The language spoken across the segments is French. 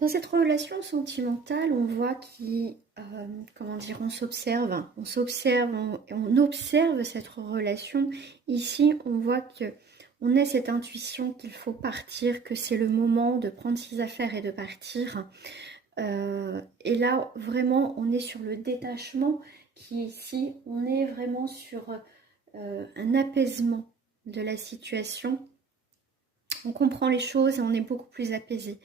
Dans cette relation sentimentale, on voit comment dire, on observe cette relation. Ici, on voit que on a cette intuition qu'il faut partir, que c'est le moment de prendre ses affaires et de partir. Et là, vraiment, on est sur le détachement qui est ici. On est vraiment sur un apaisement de la situation. On comprend les choses et on est beaucoup plus apaisé.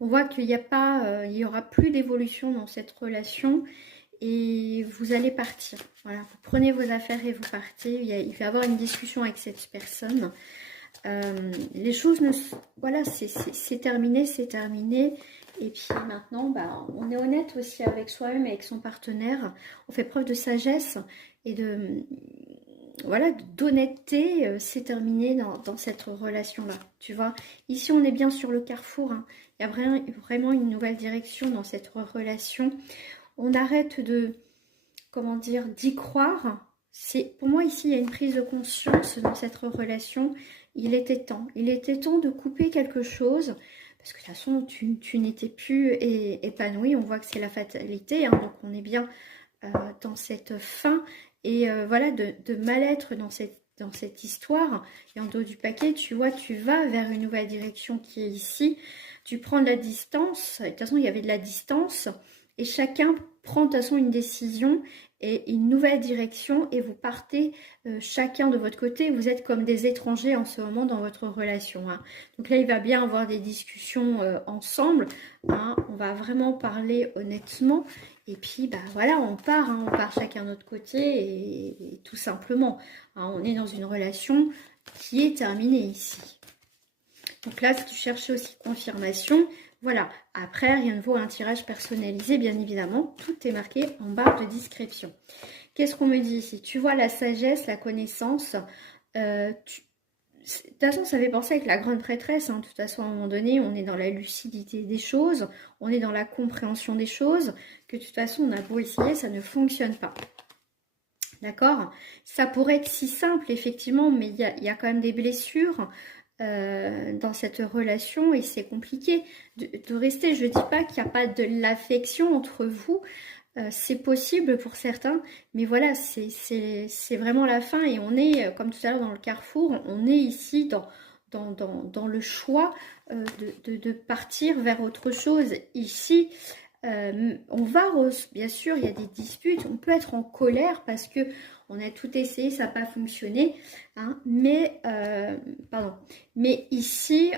On voit qu'il n'y a pas, il y aura plus d'évolution dans cette relation et vous allez partir. Voilà, vous prenez vos affaires et vous partez. Il va y avoir une discussion avec cette personne. Les choses ne, voilà, c'est terminé, c'est terminé. Et puis maintenant, bah, on est honnête aussi avec soi-même, avec son partenaire. On fait preuve de sagesse et de, voilà, d'honnêteté. C'est terminé dans cette relation-là. Tu vois, ici on est bien sur le carrefour. Hein. Il y a vraiment une nouvelle direction dans cette relation. On arrête de, comment dire, d'y croire. Pour moi ici, il y a une prise de conscience dans cette relation. Il était temps de couper quelque chose. Parce que de toute façon, tu n'étais plus épanoui. On voit que c'est la fatalité. Hein, donc on est bien dans cette fin. Et voilà, de mal-être dans cette histoire. Et en dos du paquet, tu vois, tu vas vers une nouvelle direction qui est ici. Tu prends de la distance. De toute façon, il y avait de la distance. Et chacun prend de toute façon une décision et une nouvelle direction. Et vous partez chacun de votre côté. Vous êtes comme des étrangers en ce moment dans votre relation. Hein. Donc là, il va bien avoir des discussions ensemble. Hein. On va vraiment parler honnêtement. Et puis, bah voilà, on part chacun de notre côté et tout simplement. Hein, on est dans une relation qui est terminée ici. Donc là, si tu cherchais aussi confirmation, voilà. Après, rien ne vaut un tirage personnalisé, bien évidemment. Tout est marqué en barre de description. Qu'est-ce qu'on me dit ici? Tu vois la sagesse, la connaissance. De toute façon, ça fait penser avec la grande prêtresse. Hein. De toute façon, à un moment donné, on est dans la lucidité des choses, on est dans la compréhension des choses, que de toute façon, on a beau essayer, ça ne fonctionne pas. D'accord? Ça pourrait être si simple, effectivement, mais il y a quand même des blessures dans cette relation et c'est compliqué de rester. Je ne dis pas qu'il n'y a pas de l'affection entre vous. C'est possible pour certains, mais voilà, c'est vraiment la fin et on est, comme tout à l'heure dans le carrefour, on est ici dans le choix de partir vers autre chose. Ici, on va, bien sûr, il y a des disputes, on peut être en colère parce que on a tout essayé, ça n'a pas fonctionné, hein, mais ici,